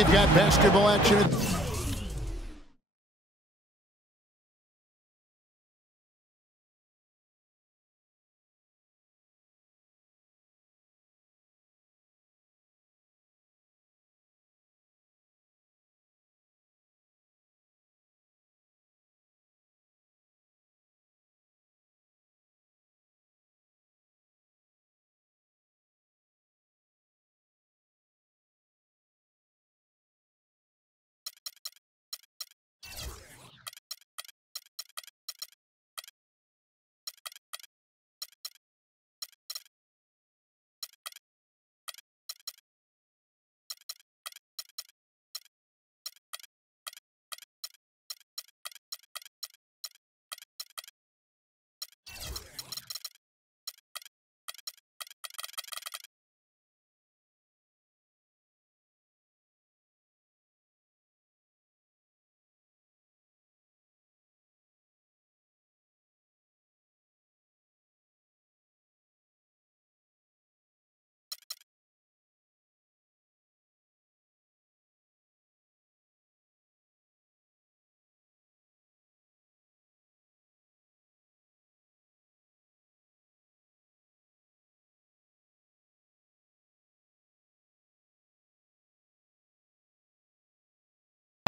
We've got basketball action.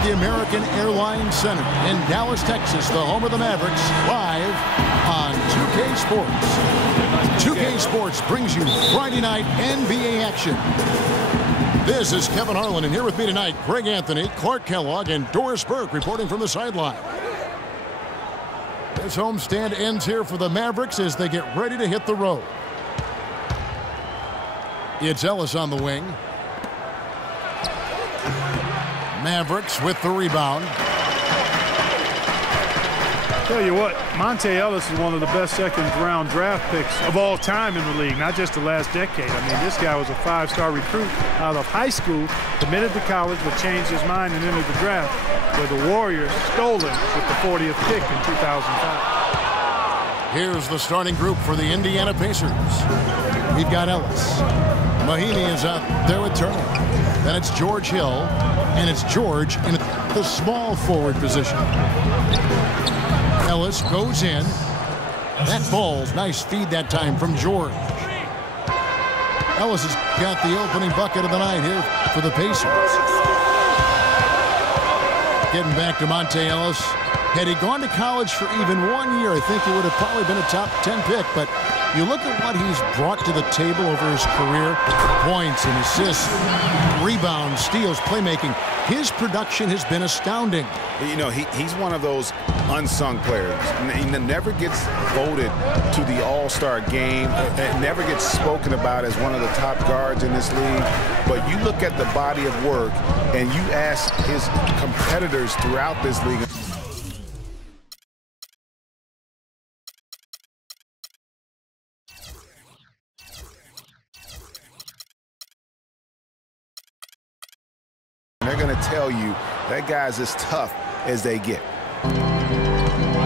The American Airlines Center in Dallas, Texas, the home of the Mavericks, live on 2K Sports. 2K Sports brings you Friday night NBA action. This is Kevin Harlan, and here with me tonight, Greg Anthony, Clark Kellogg, and Doris Burke reporting from the sideline. This homestand ends here for the Mavericks as they get ready to hit the road. It's Ellis on the wing. Mavericks with the rebound. Tell you what, Monte Ellis is one of the best second-round draft picks of all time in the league, not just the last decade. I mean, this guy was a five-star recruit out of high school, committed to college, but changed his mind and entered the draft, where the Warriors stole him with the 40th pick in 2005. Here's the starting group for the Indiana Pacers. We've got Ellis. Mahinmi is out there with Turner. Then it's George Hill, and it's George in the small forward position. Ellis goes in. That ball's nice feed that time from George. Ellis has got the opening bucket of the night here for the Pacers. Getting back to Monte Ellis. Had he gone to college for even 1 year, I think he would have probably been a top 10 pick, but you look at what he's brought to the table over his career, points and assists, rebounds, steals, playmaking. His production has been astounding. You know, he's one of those unsung players. He never gets voted to the All-Star game. It never gets spoken about as one of the top guards in this league. But you look at the body of work and you ask his competitors throughout this league. They're going to tell you that guy's as tough as they get.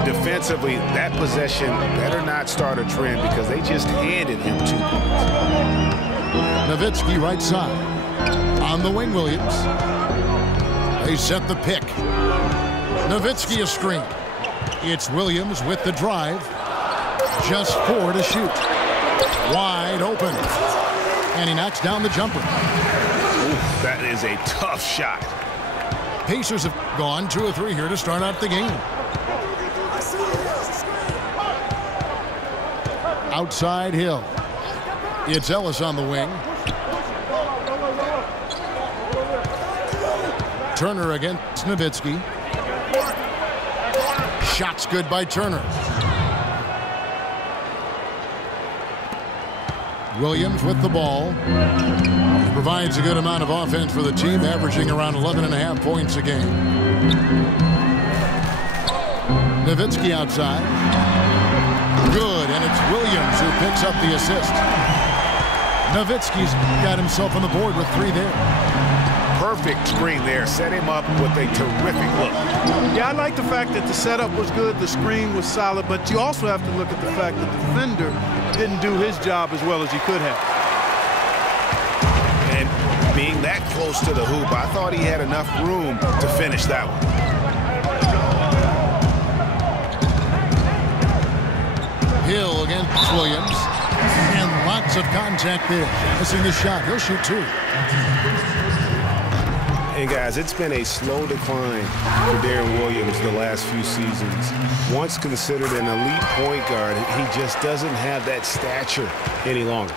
Defensively, that possession better not start a trend because they just handed him 2 points. Nowitzki right side. On the wing, Williams. They set the pick. Nowitzki a screen. It's Williams with the drive. Just 4 to shoot. Wide open. And he knocks down the jumper. That is a tough shot. Pacers have gone 2 or 3 here to start out the game. Outside Hill. It's Ellis on the wing. Turner against Nowitzki. Shots good by Turner. Williams with the ball. Provides a good amount of offense for the team, averaging around 11.5 points a game. Nowitzki outside. Good, and it's Williams who picks up the assist. Nowitzki's got himself on the board with 3 there. Perfect screen there. Set him up with a terrific look. Yeah, I like the fact that the setup was good, the screen was solid, but you also have to look at the fact that the defender didn't do his job as well as he could have. being that close to the hoop. I thought he had enough room to finish that one. Hill against Williams. And lots of contact there. Missing the shot. He'll shoot 2. And guys, it's been a slow decline for Darren Williams the last few seasons. Once considered an elite point guard, he just doesn't have that stature any longer.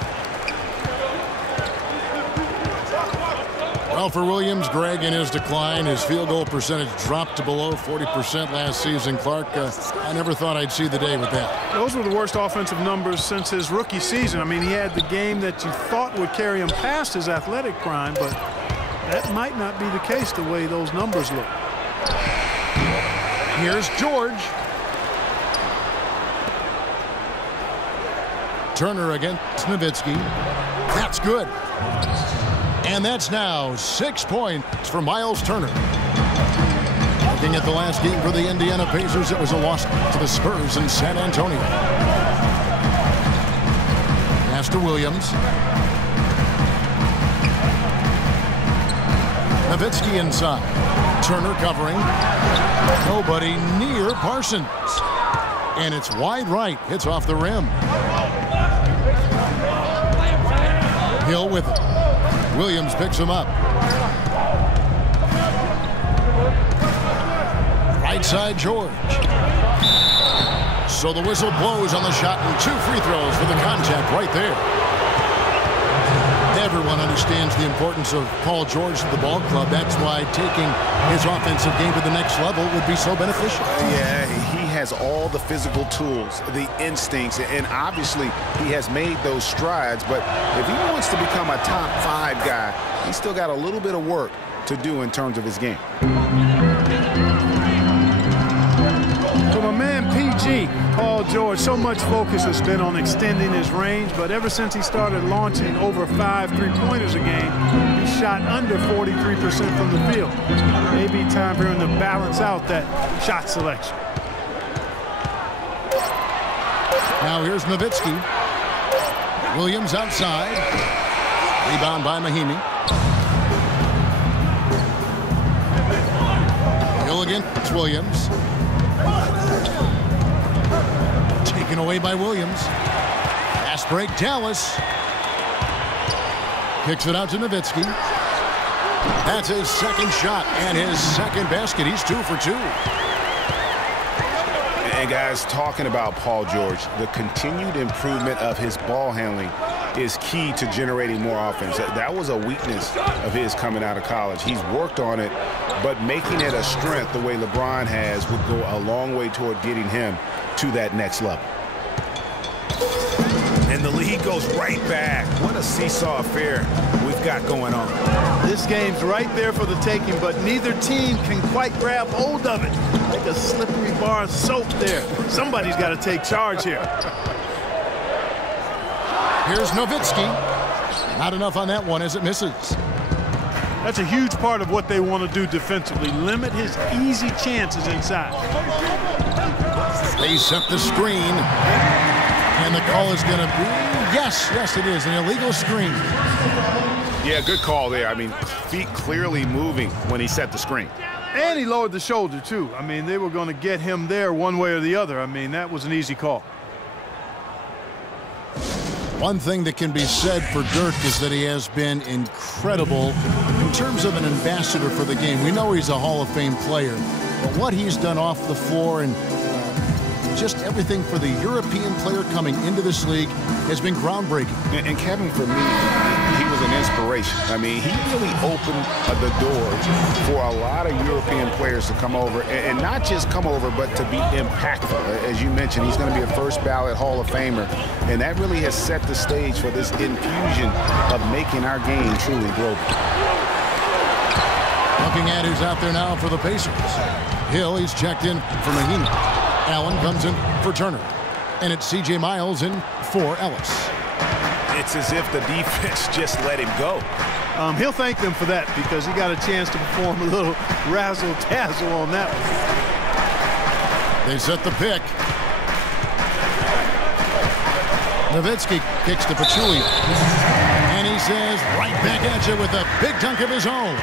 Well, for Williams, Greg, in his decline, his field goal percentage dropped to below 40% last season. Clark, I never thought I'd see the day with that. Those were the worst offensive numbers since his rookie season. I mean, he had the game that you thought would carry him past his athletic prime, but that might not be the case the way those numbers look. Here's George. Turner against Nowitzki. That's good. And that's now 6 points for Miles Turner. Looking at the last game for the Indiana Pacers, it was a loss to the Spurs in San Antonio. Pass to Williams. Nowitzki inside. Turner covering. Nobody near Parsons. And it's wide right. Hits off the rim. Hill with it. Williams picks him up. Right side, George. So the whistle blows on the shot and 2 free throws for the contact right there. Everyone understands the importance of Paul George to the ball club. That's why taking his offensive game to the next level would be so beneficial. Yeah, he has all the physical tools, the instincts, and obviously he has made those strides. But if he wants to become a top 5 guy, he's still got a little bit of work to do in terms of his game. From a man, PG, Paul George, so much focus has been on extending his range, but ever since he started launching over 5 3-pointers a game, he shot under 43% from the field. Maybe time for him to balance out that shot selection. Now here's Nowitzki. Williams outside. Rebound by Mahimi. Hill against Williams. Taken away by Williams. Fast break, Dallas. Kicks it out to Nowitzki. That's his second shot and his second basket. He's 2 for 2. And guys, talking about Paul George, the continued improvement of his ball handling is key to generating more offense. That was a weakness of his coming out of college. He's worked on it, but making it a strength the way LeBron has would go a long way toward getting him to that next level. And the lead goes right back. What a seesaw affair we've got going on. This game's right there for the taking, but neither team can quite grab hold of it. Like a slippery bar of soap there. Somebody's got to take charge here. Here's Nowitzki. Not enough on that one as it misses. That's a huge part of what they want to do defensively. Limit his easy chances inside. They set the screen. And the call is going to be, yes, it is, an illegal screen. Yeah, good call there. I mean, feet clearly moving when he set the screen. And he lowered the shoulder, too. I mean, they were going to get him there one way or the other. I mean, that was an easy call. One thing that can be said for Dirk is that he has been incredible in terms of an ambassador for the game. We know he's a Hall of Fame player, but what he's done off the floor and just everything for the European player coming into this league has been groundbreaking. And Kevin, for me, he was an inspiration. I mean, he really opened the doors for a lot of European players to come over, and not just come over, but to be impactful. As you mentioned, he's going to be a first ballot Hall of Famer, and that really has set the stage for this infusion of making our game truly global. Looking at who's out there now for the Pacers. Hill, he's checked in for Mahimi. Allen comes in for Turner. And it's C.J. Miles in for Ellis. It's as if the defense just let him go. He'll thank them for that because he got a chance to perform a little razzle-dazzle on that one. They set the pick. Nowitzki kicks to Pachulia. And he says right back at you with a big dunk of his own.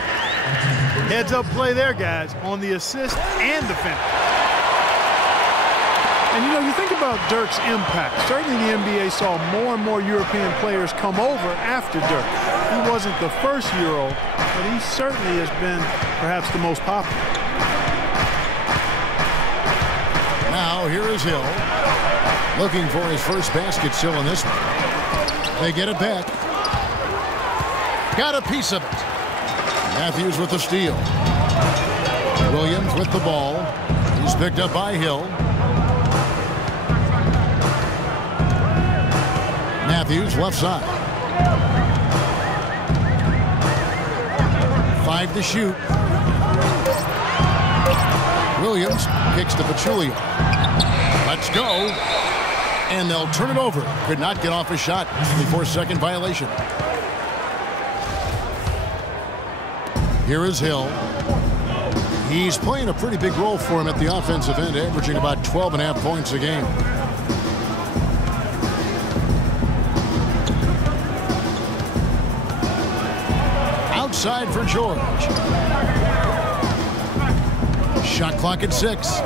Heads-up play there, guys, on the assist and the finish. And, you know, you think about Dirk's impact. Certainly the NBA saw more and more European players come over after Dirk. He wasn't the first Euro, but he certainly has been perhaps the most popular. Now here is Hill. Looking for his first basket still in this one. They get it back. Got a piece of it. Matthews with the steal. Williams with the ball. He's picked up by Hill. Matthews left side. 5 to shoot. Williams kicks to Pachulia. Let's go. And they'll turn it over. Could not get off a shot before second violation. Here is Hill. He's playing a pretty big role for him at the offensive end, averaging about 12.5 points a game. Outside for George. Shot clock at 6.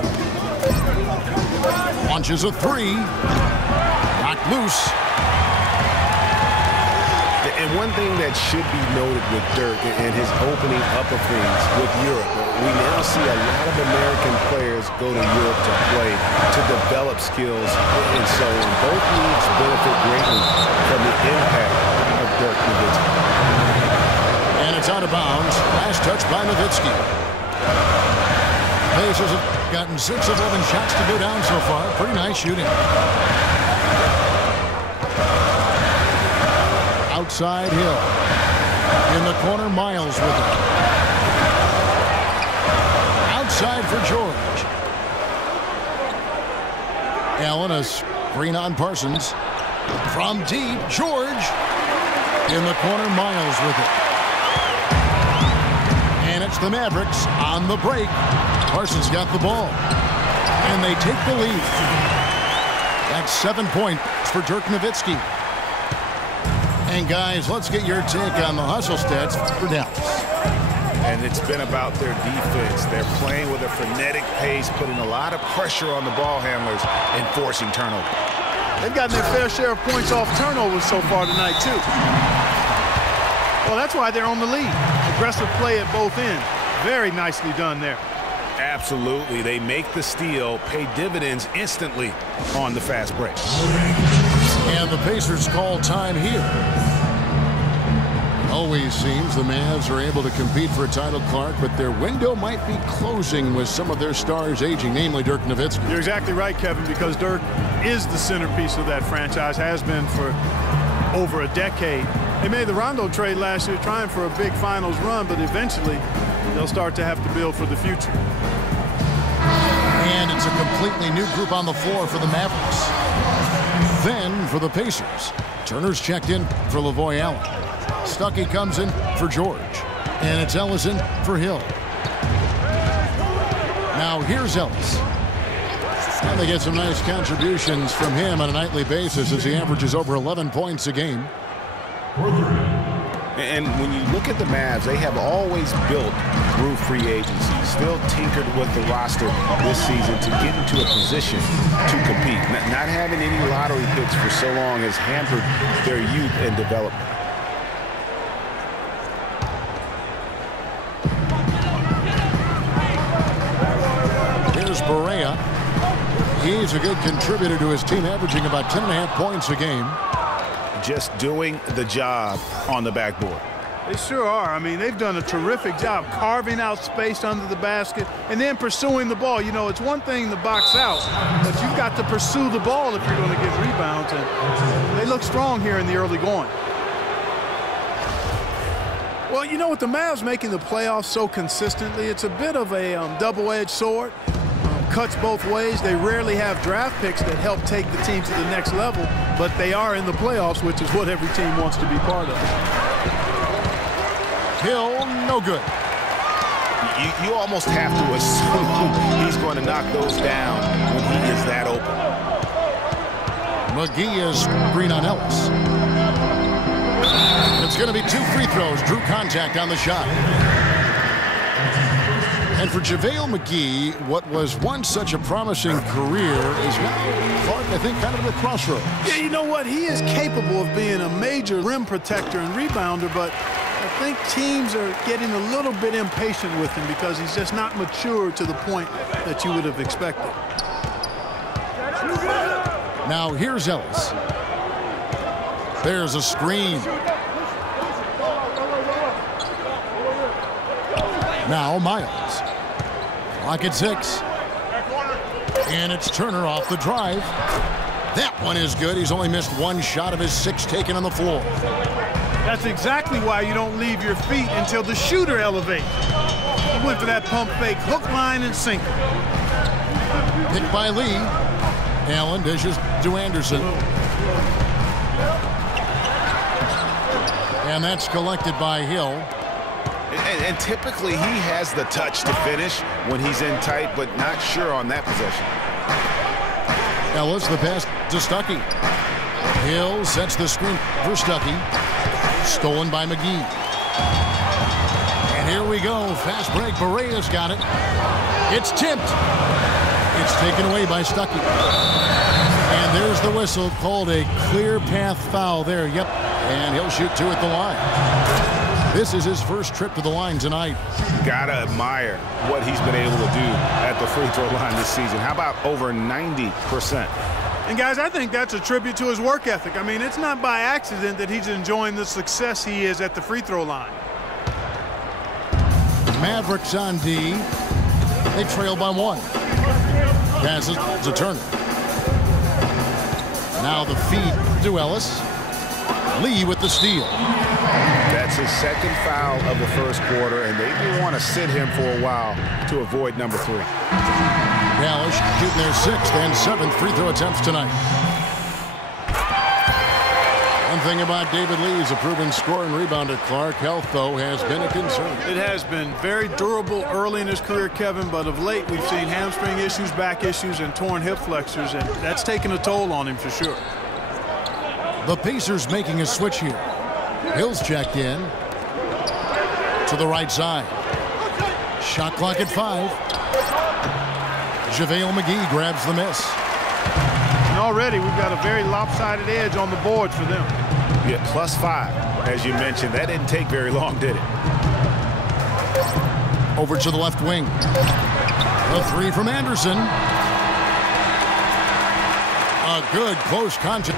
Launches a 3. Knocked loose. And one thing that should be noted with Dirk and his opening up of things with Europe, we now see a lot of American players go to Europe to play, to develop skills, and so on. Both leagues benefit greatly from the impact of Dirk Nowitzki. And it's out of bounds. Last touch by Nowitzki. Pacers have gotten 6 of 11 shots to go down so far. Pretty nice shooting. Outside Hill. In the corner, Miles with it. Outside for George. Allen, a screen on Parsons. From deep, George. In the corner, Miles with it. And it's the Mavericks on the break. Parsons got the ball. And they take the lead. That's 7 points for Dirk Nowitzki. And guys, let's get your take on the hustle stats for Dallas. And it's been about their defense. They're playing with a frenetic pace, putting a lot of pressure on the ball handlers and forcing turnovers. They've gotten their fair share of points off turnovers so far tonight, too. Well, that's why they're on the lead. Aggressive play at both ends. Very nicely done there. Absolutely. They make the steal, pay dividends instantly on the fast break. And the Pacers call time here. Always seems the Mavs are able to compete for a title, Clark, but their window might be closing with some of their stars aging, namely Dirk Nowitzki. You're exactly right, Kevin, because Dirk is the centerpiece of that franchise, has been for over a decade. They made the Rondo trade last year trying for a big finals run, but eventually they'll start to have to build for the future. And it's a completely new group on the floor for the Mavericks. Then for the Pacers, Turner's checked in for Lavoy Allen. Stuckey comes in for George. And it's Ellison for Hill. Now here's Ellis. And they get some nice contributions from him on a nightly basis as he averages over 11 points a game. And when you look at the Mavs, they have always built through free agency, still tinkered with the roster this season to get into a position to compete. Not having any lottery picks for so long has hampered their youth and development. Here's Barea. He's a good contributor to his team, averaging about 10.5 points a game. Just doing the job on the backboard. They sure are. I mean, they've done a terrific job carving out space under the basket and then pursuing the ball. You know, it's one thing to box out, but you've got to pursue the ball if you're going to get rebounds. And they look strong here in the early going. Well, you know, with the Mavs making the playoffs so consistently, it's a bit of a double-edged sword. Cuts both ways. They rarely have draft picks that help take the team to the next level, but they are in the playoffs, which is what every team wants to be part of. Hill, no good. You almost have to assume he's going to knock those down when he is that open. McGee is screen on Ellis. It's going to be 2 free throws. Drew contact on the shot. And for JaVale McGee, what was once such a promising career is now, Clark, I think, kind of at a crossroads. Yeah, you know what? He is capable of being a major rim protector and rebounder, but I think teams are getting a little bit impatient with him because he's just not mature to the point that you would have expected. Now here's Ellis. There's a screen. Now Miles. Clock at 6. And it's Turner off the drive. That one is good. He's only missed 1 shot of his 6 taken on the floor. That's exactly why you don't leave your feet until the shooter elevates. He went for that pump fake, hook, line, and sinker. Picked by Lee. Allen dishes to Anderson. And that's collected by Hill. And typically he has the touch to finish when he's in tight, but not sure on that possession. Ellis, the pass to Stuckey. Hill sets the screen for Stuckey. Stolen by McGee. And here we go. Fast break. Barea's got it. It's tipped. It's taken away by Stuckey. And there's the whistle. Called a clear path foul there. Yep. And he'll shoot 2 at the line. This is his first trip to the line tonight. Gotta admire what he's been able to do at the free throw line this season. How about over 90%? And guys, I think that's a tribute to his work ethic. I mean, it's not by accident that he's enjoying the success he is at the free throw line. Mavericks on D. They trail by 1. Passes to Turner. Now the feed to Ellis. Lee with the steal. That's his 2nd foul of the first quarter, and they do want to sit him for a while to avoid number 3. Dallas shooting their 6th and 7th free throw attempts tonight. One thing about David Lee, he's a proven scorer and rebounder. Clark, health, though, has been a concern. It has been very durable early in his career, Kevin, but of late we've seen hamstring issues, back issues, and torn hip flexors, and that's taken a toll on him for sure. The Pacers making a switch here. Hill's checked in to the right side. Shot clock at 5. JaVale McGee grabs the miss. And already we've got a very lopsided edge on the board for them. Yeah, +5, as you mentioned. That didn't take very long, did it? Over to the left wing. A 3 from Anderson. A good close contact.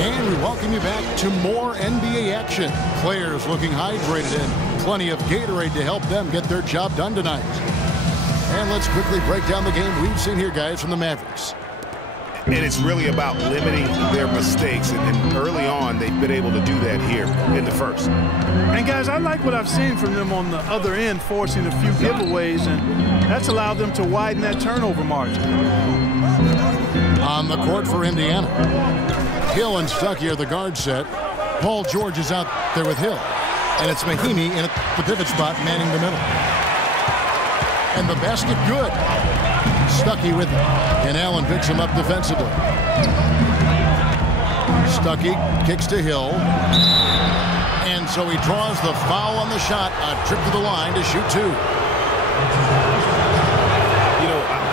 And we welcome you back to more NBA action. Players looking hydrated and plenty of Gatorade to help them get their job done tonight. And let's quickly break down the game we've seen here, guys, from the Mavericks. And it's really about limiting their mistakes. And early on, they've been able to do that here in the first. And, guys, I like what I've seen from them on the other end, forcing a few giveaways, and that's allowed them to widen that turnover margin. On the court for Indiana. Hill and Stuckey are the guard set. Paul George is out there with Hill. And it's Mahimi in the pivot spot manning the middle. And the basket good. Stuckey with it. And Allen picks him up defensively. Stuckey kicks to Hill. And so he draws the foul on the shot. A trip to the line to shoot 2.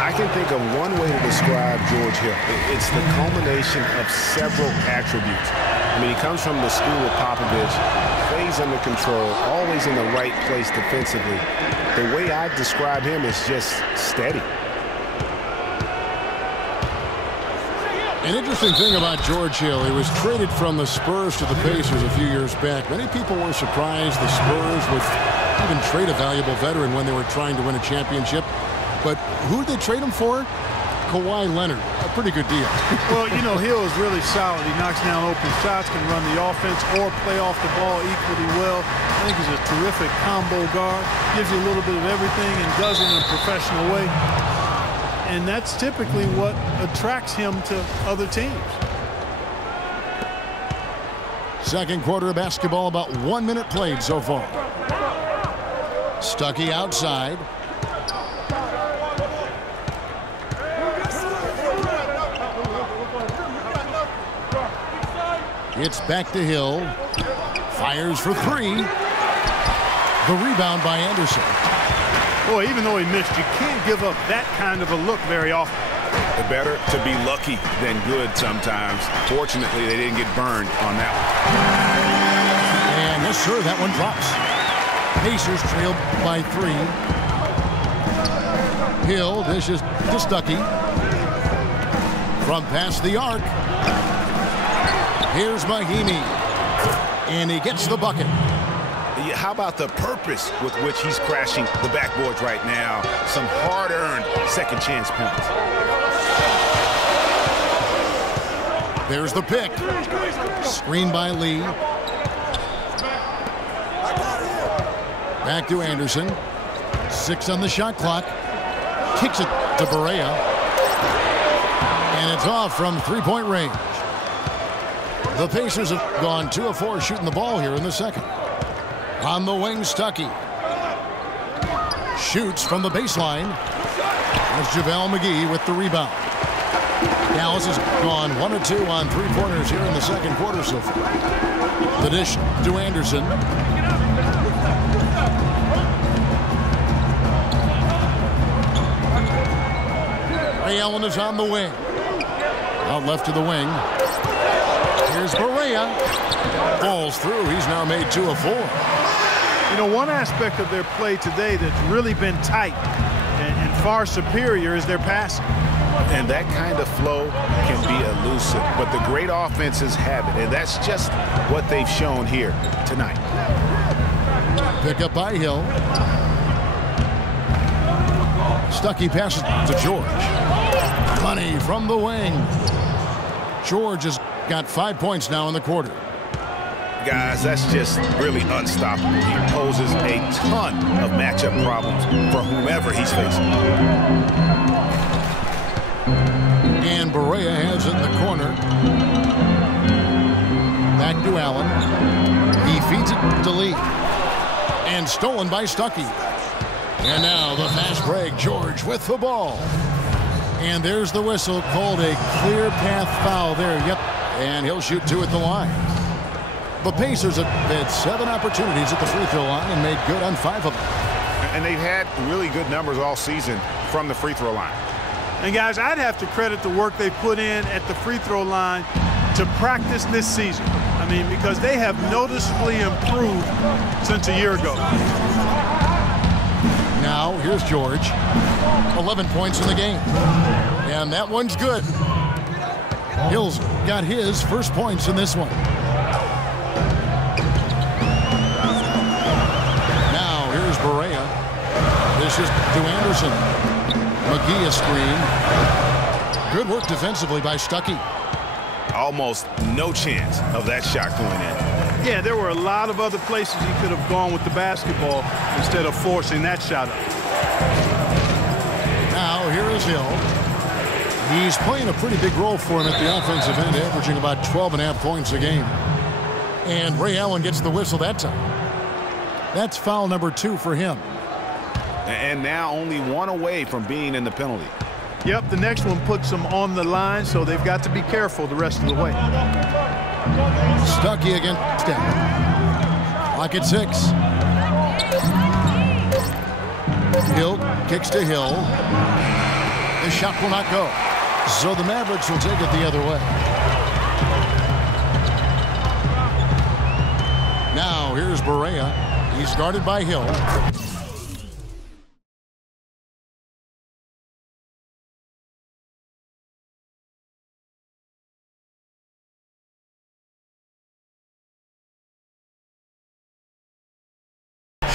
I can think of one way to describe George Hill. It's the culmination of several attributes. I mean, he comes from the school of Popovich, plays under control, always in the right place defensively. The way I describe him is just steady. An interesting thing about George Hill, he was traded from the Spurs to the Pacers a few years back. Many people were surprised the Spurs would even trade a valuable veteran when they were trying to win a championship. But who did they trade him for? Kawhi Leonard. A pretty good deal. Well, you know, Hill is really solid. He knocks down open shots, can run the offense or play off the ball equally well. I think he's a terrific combo guard. Gives you a little bit of everything and does it in a professional way. And that's typically what attracts him to other teams. Second quarter of basketball, about 1 minute played so far. Stuckey outside. It's back to Hill. Fires for three. The rebound by Anderson. Boy, even though he missed, you can't give up that kind of a look very often. Better to be lucky than good sometimes. Fortunately, they didn't get burned on that one. And yes, sir, that one drops. Pacers trail by 3. Hill dishes to Stuckey. From past the arc. Here's Mahimi. And he gets the bucket. How about the purpose with which he's crashing the backboards right now? Some hard-earned second chance points. There's the pick. Screen by Lee. Back to Anderson. 6 on the shot clock. Kicks it to Barea. And it's off from three-point range. The Pacers have gone 2 of 4 shooting the ball here in the second. On the wing, Stuckey. Shoots from the baseline. There's JaVale McGee with the rebound. Dallas has gone 1 of 2 on three-pointers here in the second quarter so far. The dish to Anderson. Ray Allen is on the wing. Out left to the wing. Here's Barea. Falls through. He's now made 2 of 4. You know, one aspect of their play today that's really been tight and far superior is their passing. And that kind of flow can be elusive, but the great offenses have it, and that's just what they've shown here tonight. Pick up by Hill. Stuckey passes to George. Money from the wing. George has got 5 points now in the quarter. Guys, that's just really unstoppable. He poses a ton of matchup problems for whomever he's facing. And Barea has it in the corner. Back to Allen. He feeds it to Lee. And stolen by Stuckey. And now the fast break. George with the ball. And there's the whistle, called a clear path foul there. Yep. And he'll shoot 2 at the line. The Pacers have had 7 opportunities at the free throw line and made good on 5 of them. And they've had really good numbers all season from the free throw line. And guys, I'd have to credit the work they put in at the free throw line to practice this season. I mean, because they have noticeably improved since a year ago. Now, here's George. 11 points in the game. And that one's good. Hill's got his first points in this one. Now, here's Barea. This is to Anderson. McGee a screen. Good work defensively by Stuckey. Almost no chance of that shot going in. Yeah, there were a lot of other places he could have gone with the basketball instead of forcing that shot up. Now, here is Hill. He's playing a pretty big role for him at the offensive end, averaging about 12.5 points a game. And Ray Allen gets the whistle that time. That's foul number 2 for him. And now only 1 away from being in the penalty. Yep, the next one puts them on the line, so they've got to be careful the rest of the way. Stuckey against him. Clock at 6. Hill kicks to Hill. The shot will not go. So the Mavericks will take it the other way. Now here's Barea. He's guarded by Hill.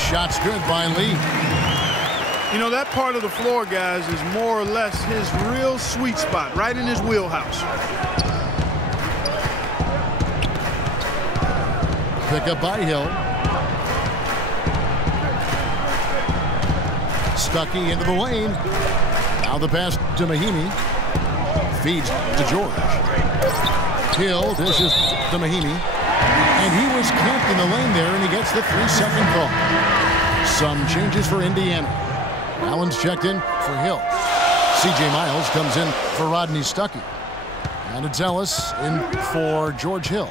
Shot's good by Lee. You know, that part of the floor, guys, is more or less his real sweet spot, right in his wheelhouse. Pick up by Hill. Stuckey into the lane. Now the pass to Mahimi. Feeds to George. Hill dishes to Mahimi. And he was camped in the lane there, and he gets the 3-second call. Some changes for Indiana. Allen's checked in for Hill. C.J. Miles comes in for Rodney Stuckey. And it's Ellis in for George Hill.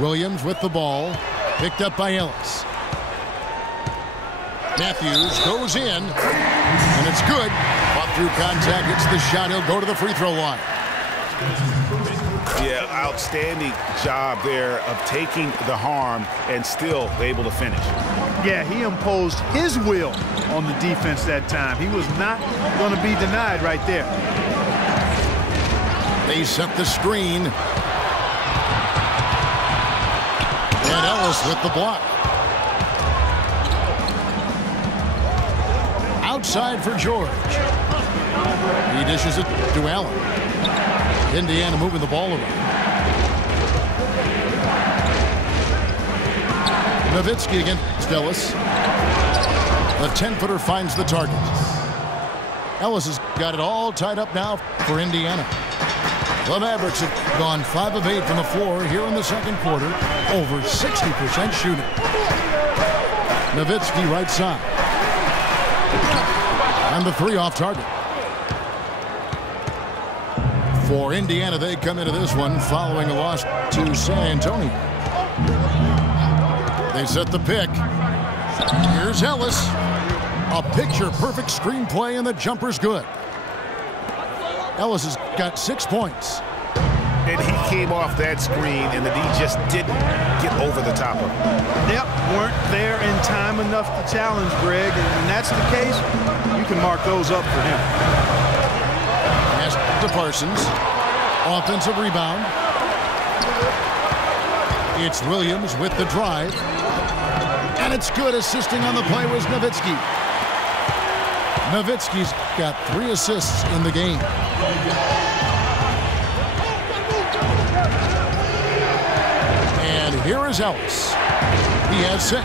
Williams with the ball. Picked up by Ellis. Matthews goes in, and it's good. Fought through contact, hits the shot. He'll go to the free throw line. Yeah, outstanding job there of taking the harm and still able to finish. Yeah, he imposed his will on the defense that time. He was not going to be denied right there. They set the screen. And Ellis with the block. Outside for George. He dishes it to Allen. Indiana moving the ball around. Nowitzki against Ellis. The 10-footer finds the target. Ellis has got it all tied up now for Indiana. The Mavericks have gone 5 of 8 from the floor here in the second quarter. Over 60% shooting. Nowitzki right side. And the 3 off target. For Indiana, they come into this one following a loss to San Antonio. They set the pick. Here's Ellis. A picture-perfect screenplay, and the jumper's good. Ellis has got 6 points. And he came off that screen, and the D just didn't get over the top of him. Yep, weren't there in time enough to challenge Greg, and when that's the case, you can mark those up for him. Pass to Parsons. Offensive rebound. It's Williams with the drive. And it's good. Assisting on the play was Nowitzki. Nowitzki's got 3 assists in the game. And here is Ellis. He has 6.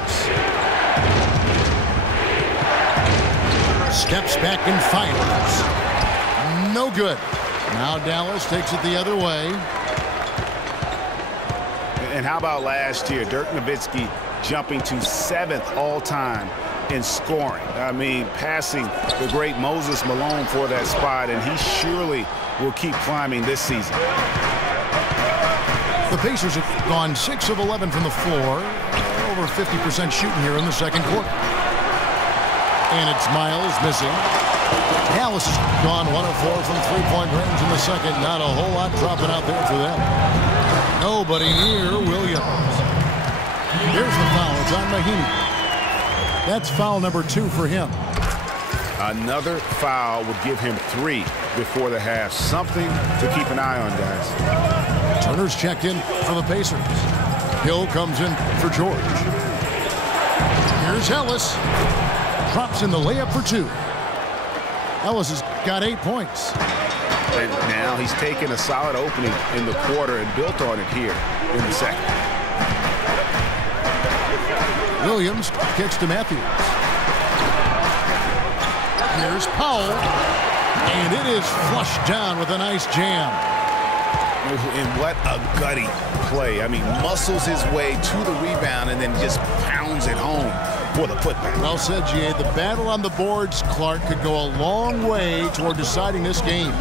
Steps back and fires. No good. Now Dallas takes it the other way. And how about last year? Dirk Nowitzki jumping to 7th all-time in scoring. I mean, passing the great Moses Malone for that spot, and he surely will keep climbing this season. The Pacers have gone 6 of 11 from the floor. Over 50% shooting here in the second quarter. And it's Miles missing. Dallas has gone 1 of 4 from three-point range in the second. Not a whole lot dropping out there for them. Nobody near Williams. Here's the foul. It's on Mahinmi. That's foul number 2 for him. Another foul would give him 3 before the half. Something to keep an eye on, guys. Turner's checked in for the Pacers. Hill comes in for George. Here's Ellis. Drops in the layup for 2. Ellis has got 8 points. And now he's taken a solid opening in the quarter and built on it here in the second. Williams kicks to Matthews. Here's Powell. And it is flushed down with a nice jam. And what a gutty play. I mean, muscles his way to the rebound and then just pounds it home for the putback. Well said, G.A. The battle on the boards, Clark, could go a long way toward deciding this game.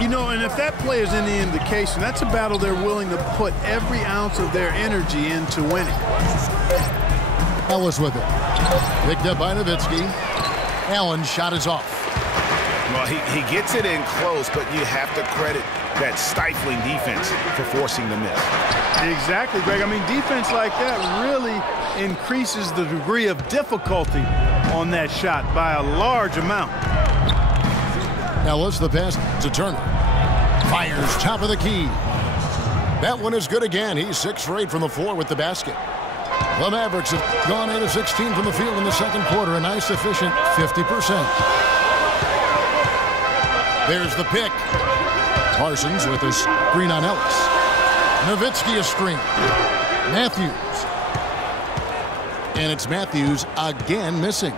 You know, and if that play is any indication, that's a battle they're willing to put every ounce of their energy into winning. Ellis with it. Picked up by Nowitzki. Allen's shot is off. Well, he gets it in close, but you have to credit that stifling defense for forcing the miss. Exactly, Greg. I mean, defense like that really increases the degree of difficulty on that shot by a large amount. Ellis, the pass to Turner. Fires top of the key. That one is good again. He's 6 for 8 from the floor with the basket. The Mavericks have gone 8 of 16 from the field in the second quarter. A nice, efficient 50%. There's the pick. Parsons with a screen on Ellis. Nowitzki a screen. Matthews. And it's Matthews again missing.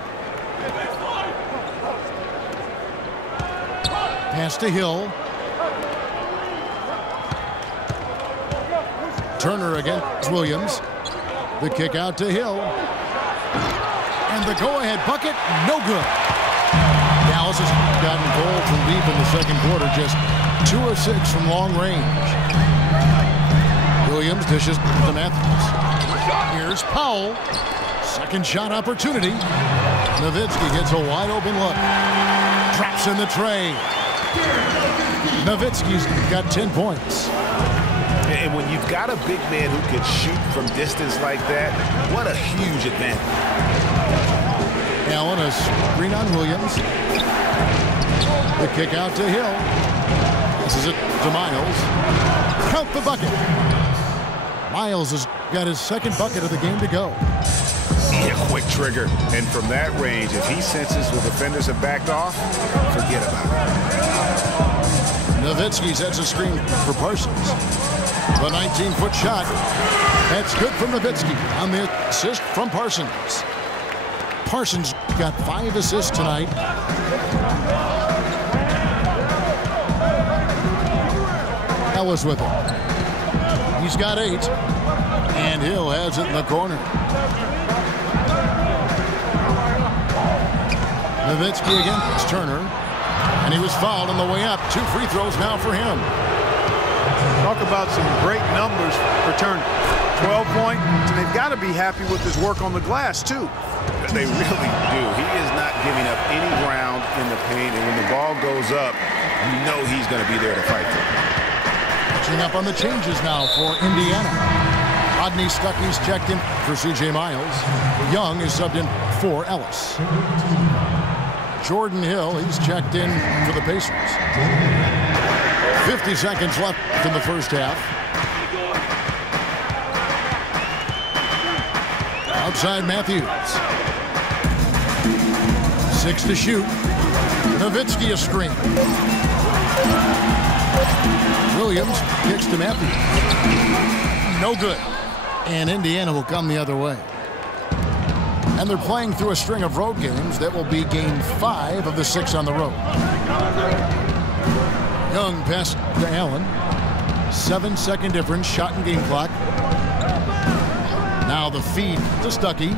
Pass to Hill. Turner against Williams. The kick out to Hill. And the go-ahead bucket, no good. Dallas has gotten cold from deep in the second quarter, just 2 of 6 from long range. Williams dishes to Matthews. Here's Powell. Second shot opportunity. Nowitzki gets a wide open look. Drops in the tray. Nowitzki's got 10 points. And when you've got a big man who can shoot from distance like that, what a huge advantage. Allen, a screen on Williams. The kick out to Hill. This is it to Miles. Count the bucket. Miles has got his second bucket of the game to go. A quick trigger. And from that range, if he senses the defenders have backed off, forget about it. Nowitzki sets a screen for Parsons. The 19-foot shot. That's good from Nowitzki on the assist from Parsons. Parsons got 5 assists tonight. Ellis with it. He's got 8. And Hill has it in the corner. Nowitzki against Turner. And he was fouled on the way up. 2 free throws now for him. Talk about some great numbers for Turner. 12 points, and they've got to be happy with his work on the glass, too. They really do. He is not giving up any ground in the paint, and when the ball goes up, you know he's going to be there to fight for it. Catching up on the changes now for Indiana. Rodney Stuckey's checked in for C.J. Miles. Young is subbed in for Ellis. Jordan Hill, he's checked in for the Pacers. 50 seconds left in the first half. Outside Matthews. 6 to shoot. Nowitzki a screen. Williams kicks to Matthews. No good. And Indiana will come the other way. And they're playing through a string of road games. That will be game 5 of the 6 on the road. Young pass to Allen. 7-second difference. Shot and game clock. Now the feed to Stuckey.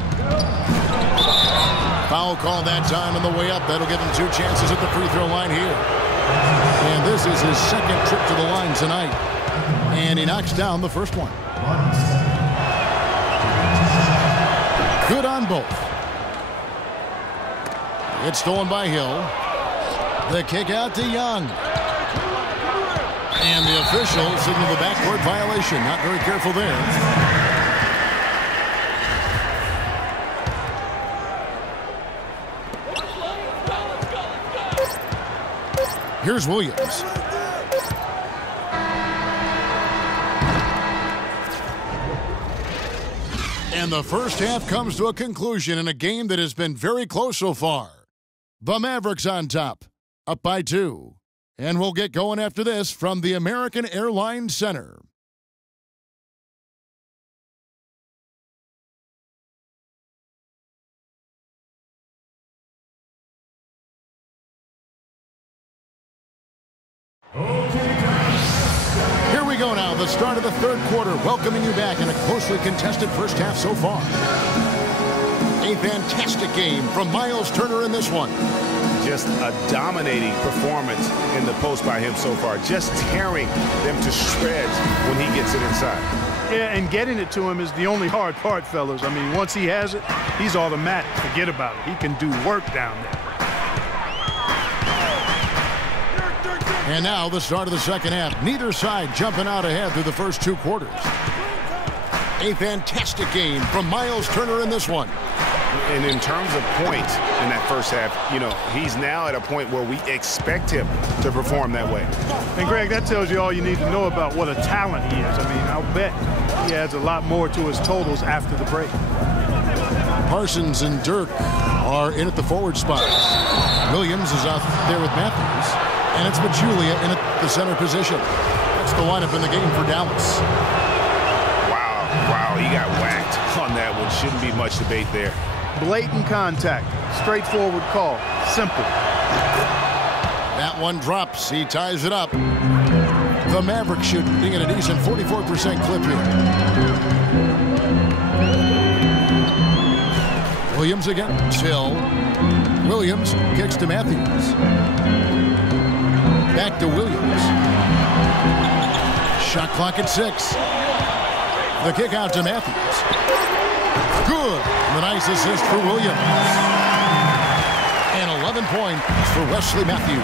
Foul call that time on the way up. That'll give him 2 chances at the free throw line here. And this is his second trip to the line tonight. And he knocks down the first one. Good on both. It's stolen by Hill. The kick out to Young. And the official signaled the backcourt violation. Not very careful there. Here's Williams. And the first half comes to a conclusion in a game that has been very close so far. The Mavericks on top, up by 2. And we'll get going after this from the American Airlines Center. Here we go now, the start of the third quarter, welcoming you back in a closely contested first half so far. A fantastic game from Miles Turner in this one. Just a dominating performance in the post by him so far. Just tearing them to shreds when he gets it inside. Yeah, and getting it to him is the only hard part, fellas. I mean, once he has it, he's automatic. Forget about it. He can do work down there. And now the start of the second half. Neither side jumping out ahead through the first 2 quarters. A fantastic game from Miles Turner in this one. And in terms of points in that first half, you know, he's now at a point where we expect him to perform that way. And, Greg, that tells you all you need to know about what a talent he is. I mean, I'll bet he adds a lot more to his totals after the break. Parsons and Dirk are in at the forward spots. Williams is out there with Matthews. And it's Majulia in at the center position. That's the lineup in the game for Dallas. Wow, he got whacked on that one. Shouldn't be much debate there. Blatant contact. Straightforward call. Simple. That one drops. He ties it up. The Mavericks shooting at a decent 44% clip here. Williams again. Hill. Williams kicks to Matthews. Back to Williams. Shot clock at 6. The kick out to Matthews. Good. And a nice assist for Williams. And 11 points for Wesley Matthews.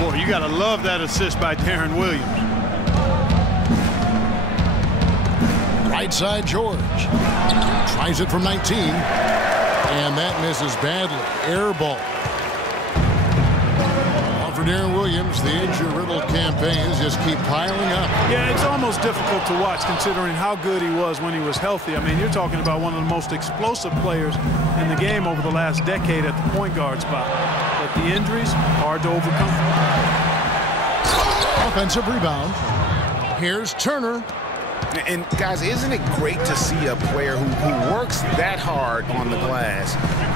Boy, you got to love that assist by Darren Williams. Right side, George. Tries it from 19. And that misses badly. Air ball. Well, for Darren Williams, the injury-riddled campaigns just keep piling up. Yeah, it's almost difficult to watch considering how good he was when he was healthy. I mean, you're talking about one of the most explosive players in the game over the last decade at the point guard spot. But the injuries, hard to overcome. Offensive rebound. Here's Turner. And guys, isn't it great to see a player who works that hard on the glass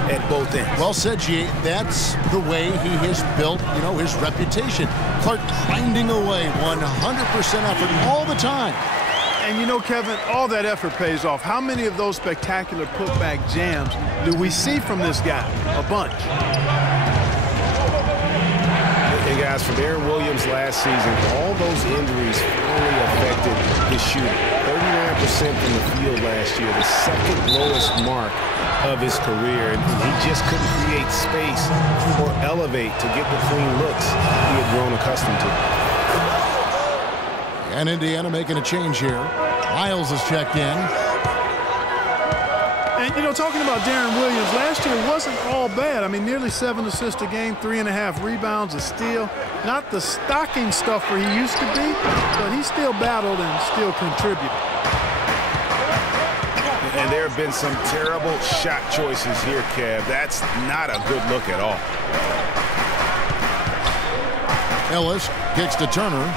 at both ends? Well said, G. That's the way he has built, his reputation. Clark grinding away 100% effort all the time. And Kevin, all that effort pays off. How many of those spectacular putback jams do we see from this guy? A bunch. Hey guys, for Darren Williams last season, all those injuries really affected his shooting. 39% from the field last year, the second lowest mark of his career. And he just couldn't create space or elevate to get the clean looks he had grown accustomed to. And Indiana making a change here. Miles is checked in. And, talking about Darren Williams, last year wasn't all bad. I mean, nearly 7 assists a game, 3.5 rebounds, a steal. Not the stocking stuffer he used to be, but he still battled and still contributed. And there have been some terrible shot choices here, Kev. That's not a good look at all. Ellis kicks to Turner.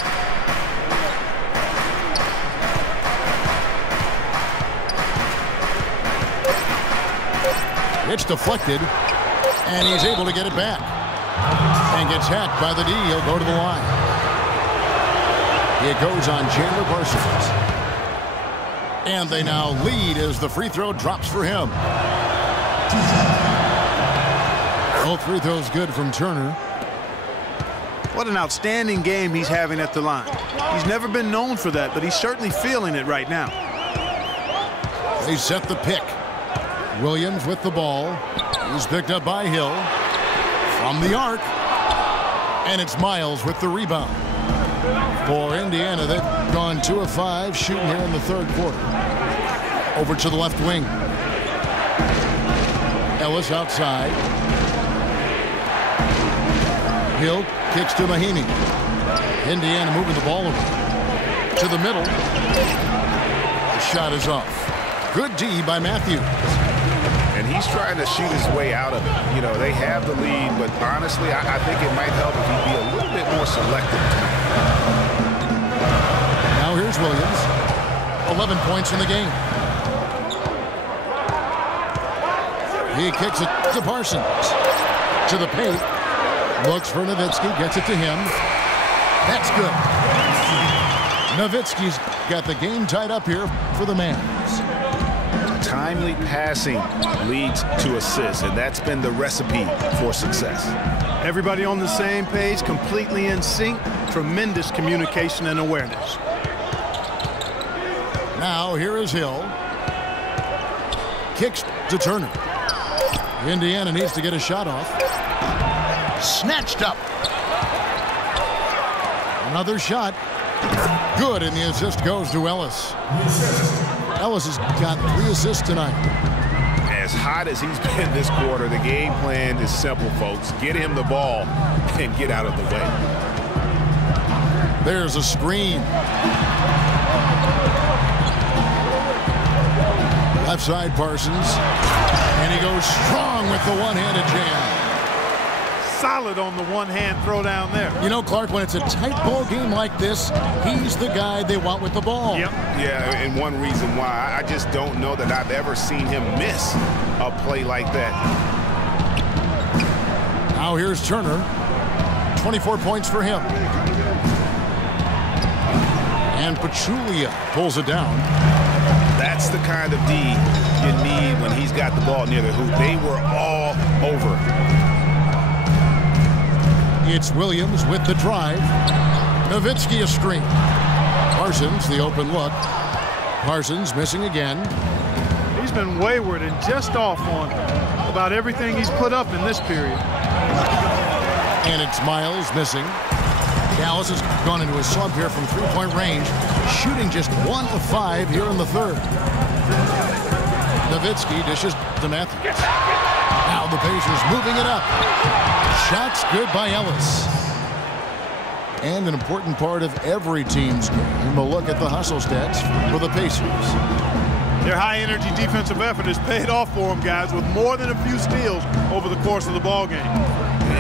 It's deflected, and he's able to get it back. And gets hacked by the D. He'll go to the line. It goes on Chandler Parsons. And they now lead as the free throw drops for him. Both free throws good from Turner. What an outstanding game he's having at the line. He's never been known for that, but he's certainly feeling it right now. They set the pick. Williams with the ball. He's picked up by Hill. From the arc. And it's Miles with the rebound. For Indiana, they've gone 2 of 5 shooting here in the third quarter. Over to the left wing. Ellis outside. Hill kicks to Mahinmi. Indiana moving the ball over. To the middle. The shot is off. Good D by Matthews. And he's trying to shoot his way out of it. They have the lead, but honestly, I think it might help if he'd be a little bit more selective. Now here's Williams. 11 points in the game. He kicks it to Parsons. To the paint. Looks for Nowitzki. Gets it to him. That's good. Nowitzki's got the game tied up here for the Mavs. Timely passing leads to assists, and that's been the recipe for success. Everybody on the same page, completely in sync, tremendous communication and awareness. Now here is Hill. Kicks to Turner. Indiana needs to get a shot off. Snatched up. Another shot. Good, and the assist goes to Ellis. Ellis has got 3 assists tonight. As hot as he's been this quarter, the game plan is simple, folks. Get him the ball and get out of the way. There's a screen. Left side, Parsons. And he goes strong with the one-handed jam. Solid on the one-hand throw down there. Clark, when it's a tight ball game like this, he's the guy they want with the ball. Yep. Yeah, and one reason why, I just don't know that I've ever seen him miss a play like that. Now here's Turner. 24 points for him. And Pachulia pulls it down. That's the kind of D you need when he's got the ball near the hoop. They were all over. It's Williams with the drive. Nowitzki a screen. Parsons, the open look. Parsons missing again. He's been wayward and just off on about everything he's put up in this period. And it's Miles missing. Dallas has gone into a slump here from three-point range, shooting just 1 of 5 here in the third. Nowitzki dishes to Matthews. Now the Pacers moving it up. Shots good by Ellis. And an important part of every team's game, a look at the hustle stats for the Pacers. Their high-energy defensive effort has paid off for them, guys, with more than a few steals over the course of the ballgame.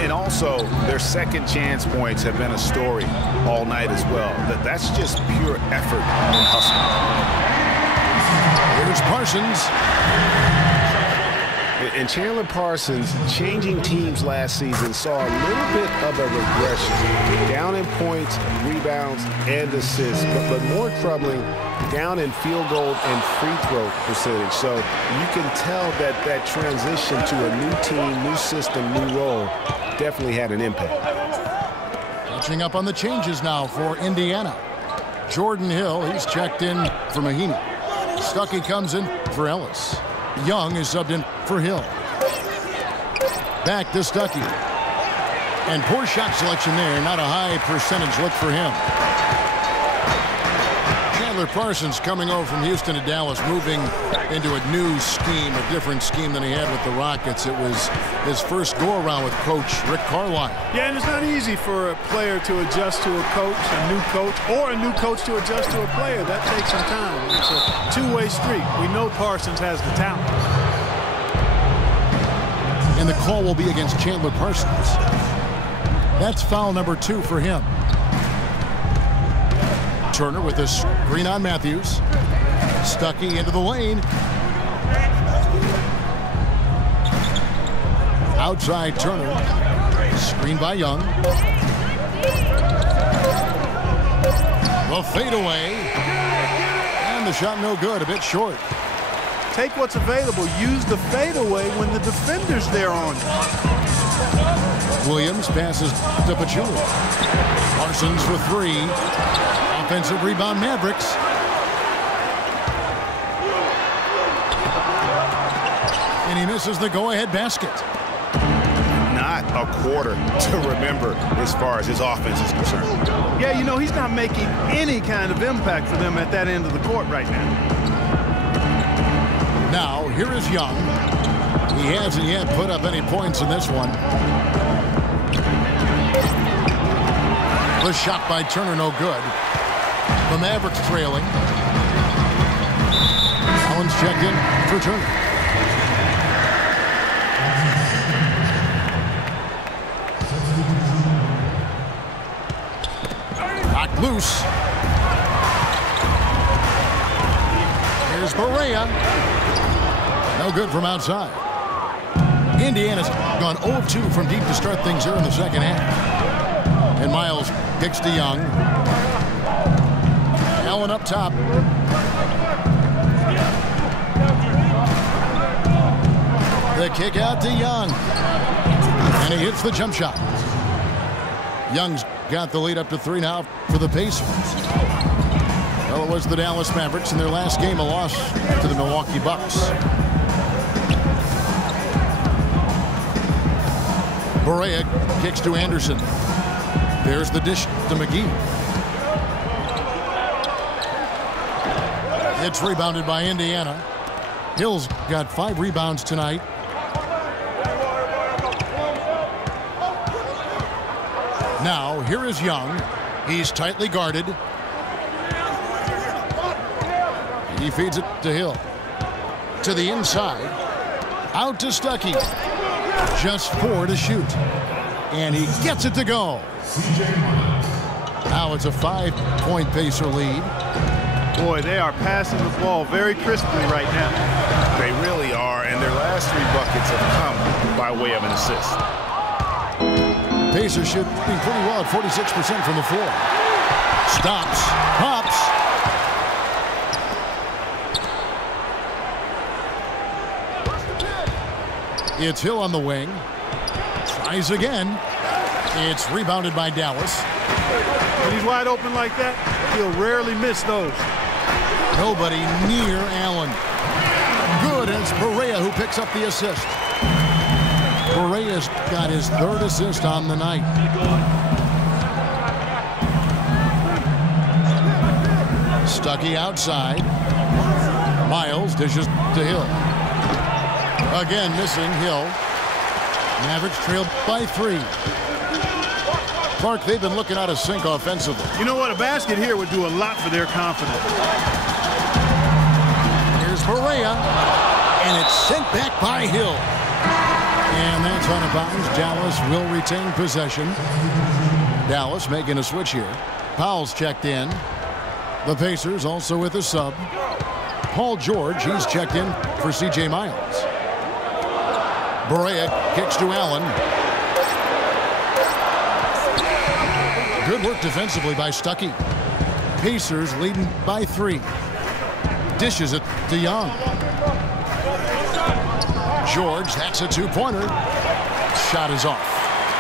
And also, their second chance points have been a story all night as well. That's just pure effort and hustle. Here's Parsons. And Chandler Parsons, changing teams last season, saw a little bit of a regression. Down in points, rebounds, and assists. But more troubling, down in field goal and free throw percentage. So you can tell that that transition to a new team, new system, new role definitely had an impact. Catching up on the changes now for Indiana. Jordan Hill, he's checked in for Mahinmi. Stuckey comes in for Ellis. Young is subbed in for Hill. Back to Stuckey. And poor shot selection there. Not a high percentage look for him. Chandler Parsons coming over from Houston to Dallas, moving into a new scheme, a different scheme than he had with the Rockets. It was his first go-around with Coach Rick Carlisle. Yeah, and it's not easy for a player to adjust to a coach, or a new coach to adjust to a player. That takes some time. It's a two-way street. We know Parsons has the talent. And the call will be against Chandler Parsons. That's foul number 2 for him. Turner with a screen on Matthews. Stuckey into the lane. Outside Turner. Screened by Young. The fadeaway. And the shot no good, a bit short. Take what's available. Use the fadeaway when the defender's there on you. Williams passes to Pachulia. Parsons for 3. Offensive rebound, Mavericks. And he misses the go-ahead basket. Not a quarter to remember as far as his offense is concerned. Yeah, you know, he's not making any kind of impact for them at that end of the court right now. Now, here is Young. He hasn't yet put up any points in this one. The shot by Turner, no good. The Mavericks trailing. Allen's checked in for Turner. Knocked loose. Here's Barea. No good from outside. Indiana's gone 0-2 from deep to start things here in the second half. And Miles kicks to Young. Allen up top. The kick out to Young. And he hits the jump shot. Young's got the lead up to 3 now for the Pacers. Well, it was the Dallas Mavericks in their last game, a loss to the Milwaukee Bucks. Barea kicks to Anderson. There's the dish to McGee. It's rebounded by Indiana. Hill's got 5 rebounds tonight. Now, here is Young. He's tightly guarded. He feeds it to Hill. To the inside. Out to Stuckey. Just 4 to shoot. And he gets it to go. Now it's a 5-point Pacer lead. Boy, they are passing the ball very crisply right now. They really are, and their last 3 buckets have come by way of an assist. Pacers shooting pretty well at 46% from the floor. Stops. Pops. It's Hill on the wing. Tries again. It's rebounded by Dallas. When he's wide open like that, he'll rarely miss those. Nobody near Allen. Good, and it's Perea who picks up the assist. Perea's got his 3rd assist on the night. Stuckey outside. Miles dishes to Hill. Again missing Hill. Mavericks trailed by 3. Clark, they've been looking out of sync offensively. You know what? A basket here would do a lot for their confidence. Here's Perea, and it's sent back by Hill. And that's out of bounds. Dallas will retain possession. Dallas making a switch here. Powell's checked in. The Pacers also with a sub. Paul George, he's checked in for C.J. Miles. Perea kicks to Allen. Good work defensively by Stuckey. Pacers leading by 3. Dishes it to Young. George, that's a 2-pointer. Shot is off.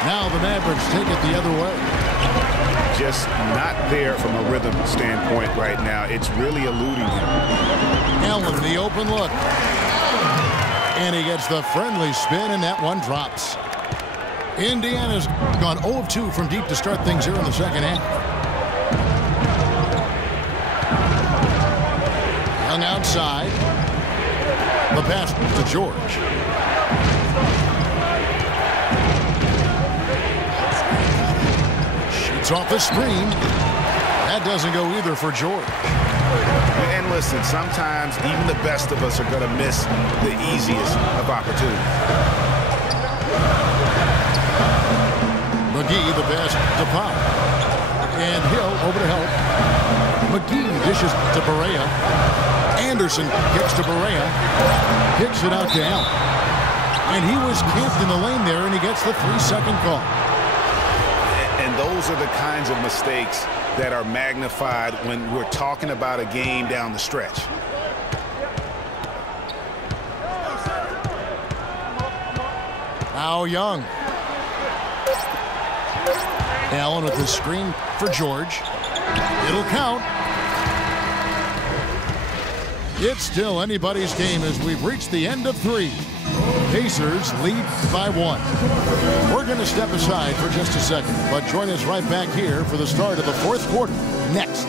Now the Mavericks take it the other way. Just not there from a rhythm standpoint right now. It's really eluding him. Allen, the open look. And he gets the friendly spin, and that one drops. Indiana's gone 0 of 2 from deep to start things here in the second half. Young outside. The pass to George. Shoots off the screen. That doesn't go either for George. And listen, sometimes even the best of us are going to miss the easiest of opportunities. McGee, the pass to Pop. And Hill over to help. McGee dishes to Perea. Anderson kicks to Perea. Kicks it out to Allen. And he was camped in the lane there, and he gets the 3-second call. And those are the kinds of mistakes that are magnified when we're talking about a game down the stretch. Now Young. Allen with the screen for George. It'll count. It's still anybody's game as we've reached the end of 3. Pacers lead by 1. We're going to step aside for just a second, but join us right back here for the start of the 4th quarter next.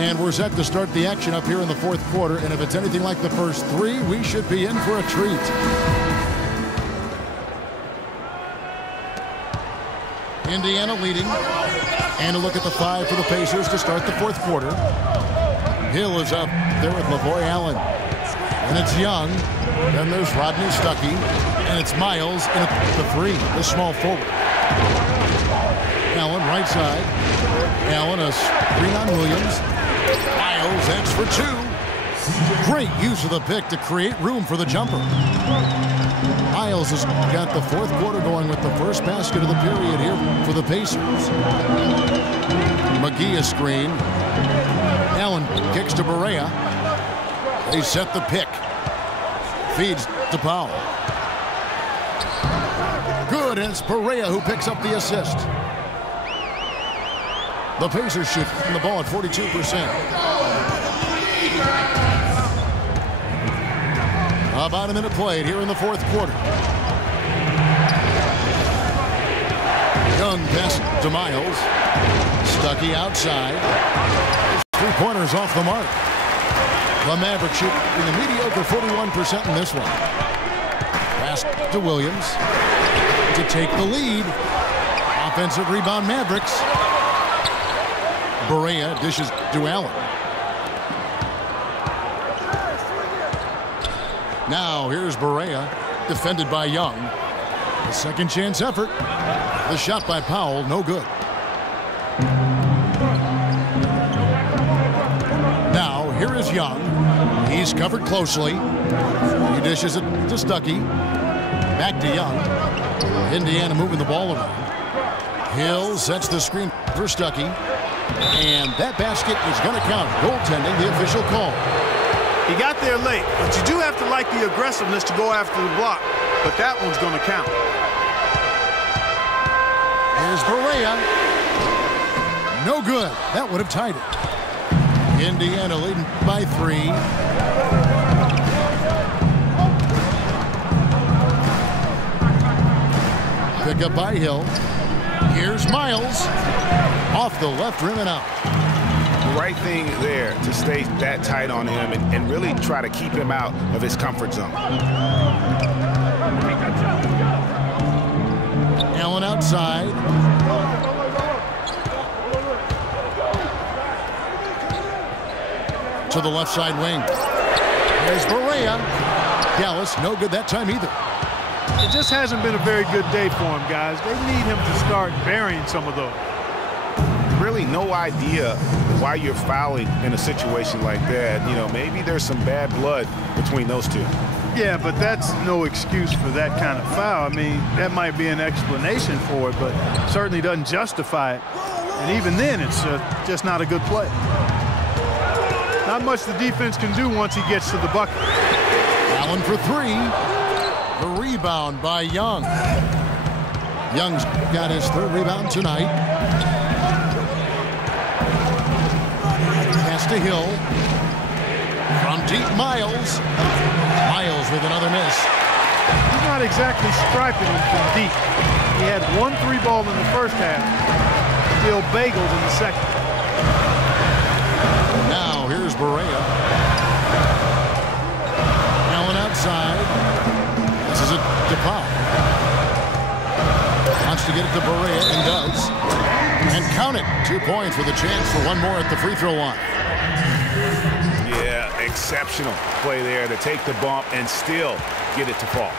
And we're set to start the action up here in the 4th quarter, and if it's anything like the first 3, we should be in for a treat. Indiana leading. And a look at the 5 for the Pacers to start the 4th quarter. Hill is up there with Lavoy Allen. And it's Young. Then there's Rodney Stuckey. And it's Miles in at the 3, the small forward. Allen right side. Allen a screen on Williams. Miles, that's for 2. Great use of the pick to create room for the jumper. Miles has got the 4th quarter going with the first basket of the period here for the Pacers. McGee a screen. Allen kicks to Perea. They set the pick. Feeds to Powell. Good, and it's Perea who picks up the assist. The Pacers shoot the ball at 42%. About a minute played here in the 4th quarter. Young pass to Miles. Stuckey outside. 3-pointers off the mark. The Mavericks shoot in a mediocre 41% in this one. Pass to Williams to take the lead. Offensive rebound Mavericks. Perea dishes to Allen. Now here's Perea, defended by Young. A second chance effort. The shot by Powell, no good. Now here is Young. He's covered closely. He dishes it to Stuckey. Back to Young. Indiana moving the ball around. Hill sets the screen for Stuckey. And that basket is going to count. Goaltending, the official call. He got there late, but you do have to like the aggressiveness to go after the block. But that one's going to count. Here's Perea. No good. That would have tied it. Indiana leading by 3. Pick up by Hill. Here's Miles. Off the left rim and out. The right thing there to stay that tight on him and really try to keep him out of his comfort zone. Allen outside. To the left side wing. There's Barea. Dallas, no good that time either. It just hasn't been a very good day for him, guys. They need him to start burying some of those. Really no idea why you're fouling in a situation like that. You know, maybe there's some bad blood between those two. Yeah, but that's no excuse for that kind of foul. I mean, that might be an explanation for it, but certainly doesn't justify it. And even then, it's just not a good play. Not much the defense can do once he gets to the bucket. Allen for 3. The rebound by Young. Young's got his 3rd rebound tonight. Pass to Hill. From deep, Miles. Miles with another miss. He's not exactly striping him from deep. He had 1 3-ball in the first half. Still bageled in the second. Now here's Barea. Allen outside. This is a DePaul. Wants to get it to Barea and does. And count it. 2 points with a chance for one more at the free throw line. Yeah, exceptional play there to take the bump and still get it to fall.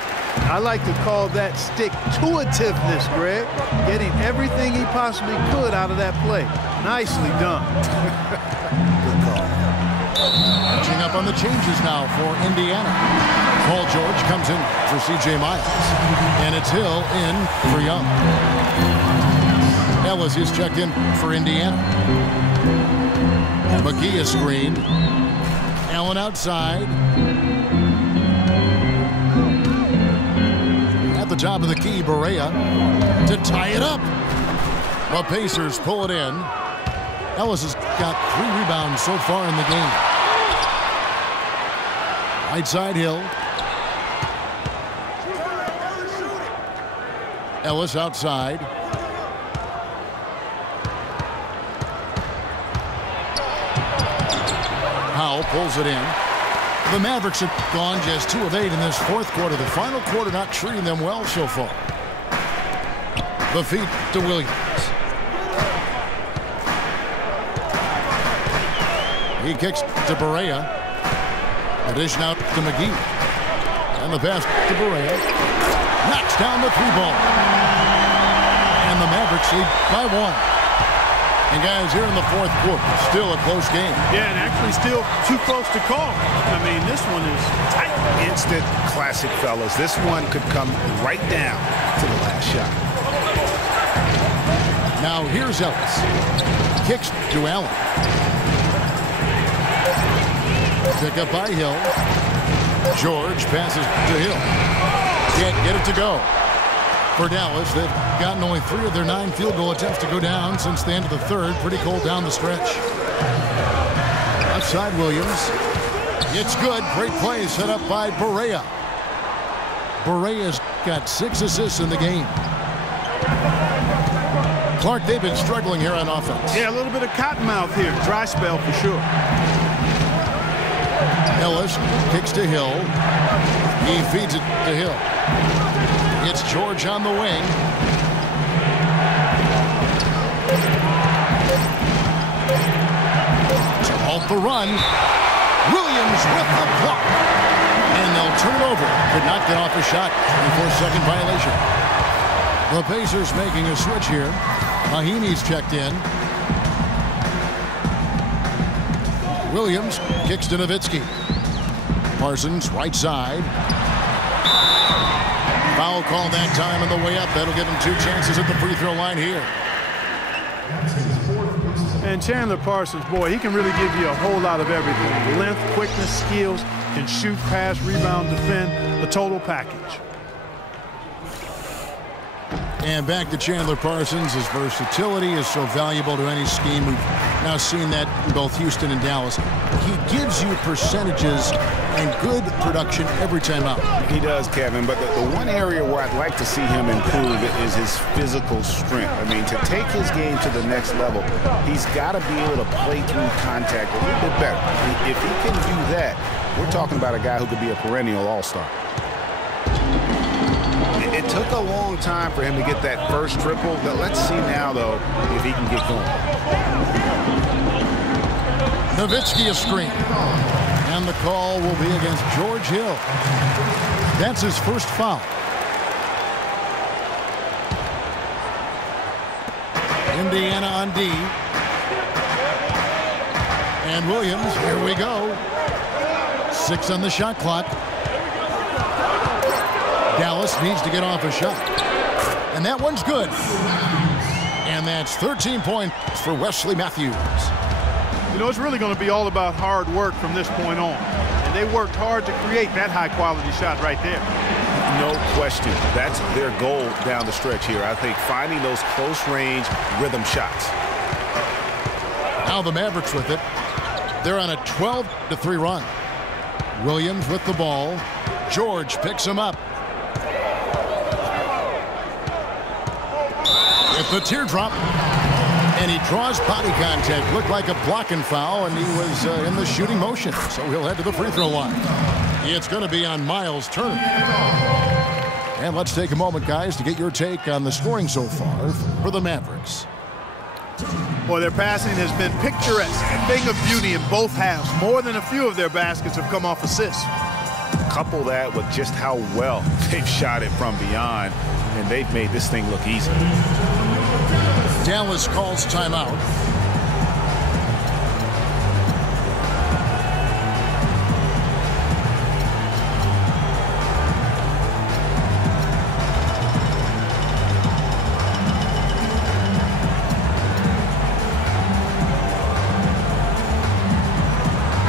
I like to call that stick-to-itiveness, Greg. Getting everything he possibly could out of that play. Nicely done. Good call. Catching up on the changes now for Indiana. Paul George comes in for C.J. Miles. And it's Hill in for Young. Ellis is checked in for Indiana. McGee is screened. Allen outside. At the top of the key, Barea to tie it up. The Pacers pull it in. Ellis has got 3 rebounds so far in the game. Right side Hill. Ellis outside. Powell pulls it in. The Mavericks have gone just 2 of 8 in this 4th quarter. The final quarter not treating them well so far. The feed to Williams. He kicks to Barea. The dish now to McGee. And the pass to Barea. Knocks down the 3-ball. And the Mavericks lead by 1. And guys, here in the 4th quarter, still a close game. Yeah, and actually still too close to call. I mean, this one is tight. Instant classic, fellas. This one could come right down to the last shot. Now here's Ellis. Kicks to Allen. Pick up by Hill. George passes to Hill. Can't get it to go. For Dallas, they've gotten only 3 of their 9 field goal attempts to go down since the end of the 3rd. Pretty cold down the stretch. Outside Williams. It's good. Great play set up by Barea. Barea's got 6 assists in the game. Clark, they've been struggling here on offense. Yeah, a little bit of cottonmouth here. Dry spell for sure. Ellis kicks to Hill. He feeds it to Hill. It's George on the wing. To halt the run. Williams with the block. And they'll turn it over. Could not get off a shot before 2nd violation. The Pacers making a switch here. Mahimi's checked in. Williams kicks to Nowitzki. Parsons right side. Foul call that time on the way up. That'll give him 2 chances at the free throw line here. And Chandler Parsons, boy, he can really give you a whole lot of everything. Length, quickness, skills, can shoot, pass, rebound, defend, the total package. And back to Chandler Parsons. His versatility is so valuable to any scheme. We've now seen that in both Houston and Dallas. He gives you percentages and good production every time out. He does, Kevin, but the one area where I'd like to see him improve is his physical strength. I mean, to take his game to the next level, he's got to be able to play through contact a little bit better. If he can do that, we're talking about a guy who could be a perennial all-star. It took a long time for him to get that first triple. But let's see now, though, if he can get going. Nowitzki a screen. And the call will be against George Hill. That's his first foul. Indiana on D. And Williams, here we go. 6 on the shot clock. Dallas needs to get off a shot. And that one's good. And that's 13 points for Wesley Matthews. You know, it's really going to be all about hard work from this point on. And they worked hard to create that high-quality shot right there. No question. That's their goal down the stretch here. I think finding those close-range rhythm shots. Now the Mavericks with it. They're on a 12-3 run. Williams with the ball. George picks him up. With the teardrop. And he draws body contact. Looked like a blocking foul, and he was in the shooting motion. So he'll head to the free throw line. It's going to be on Miles Turner. And let's take a moment, guys, to get your take on the scoring so far for the Mavericks. Boy, their passing has been picturesque, a thing of beauty in both halves. More than a few of their baskets have come off assists. Couple that with just how well they've shot it from beyond, and they've made this thing look easy. Dallas calls timeout.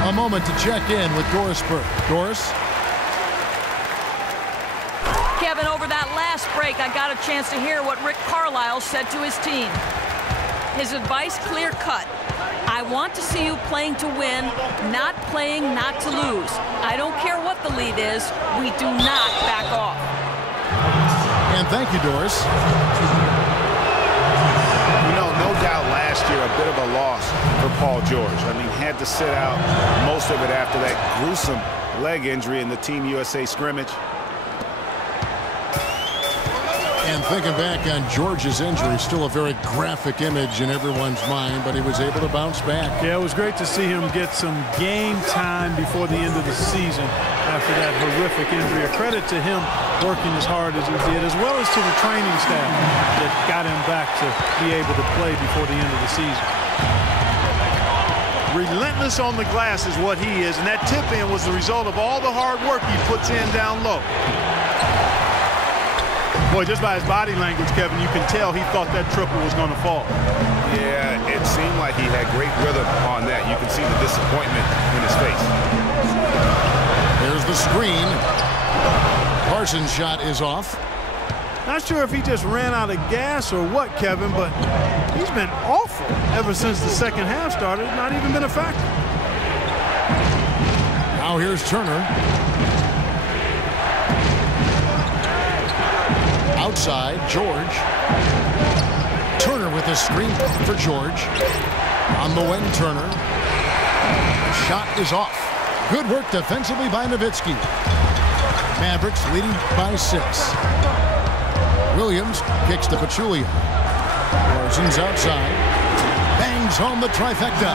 A moment to check in with Doris Burke. Doris? Kevin, over that last break, I got a chance to hear what Rick Carlisle said to his team. His advice clear-cut. I want to see you playing to win, not playing not to lose. I don't care what the lead is. We do not back off. And thank you, Doris. You know, no doubt last year a bit of a loss for Paul George. I mean, had to sit out most of it after that gruesome leg injury in the Team USA scrimmage. And thinking back on George's injury, still a very graphic image in everyone's mind, but he was able to bounce back. Yeah, it was great to see him get some game time before the end of the season after that horrific injury. A credit to him working as hard as he did, as well as to the training staff that got him back to be able to play before the end of the season. Relentless on the glass is what he is, and that tip-in was the result of all the hard work he puts in down low. Boy, just by his body language, Kevin, you can tell he thought that triple was going to fall. Yeah, it seemed like he had great rhythm on that. You can see the disappointment in his face. There's the screen. Parsons' shot is off. Not sure if he just ran out of gas or what, Kevin, but he's been awful ever since the second half started. Not even been a factor. Now here's Turner. Outside, George. Turner with a screen for George. On the wing, Turner. Shot is off. Good work defensively by Nowitzki. Mavericks leading by 6. Williams kicks to Pachulia. Parsons outside. Bangs home the trifecta.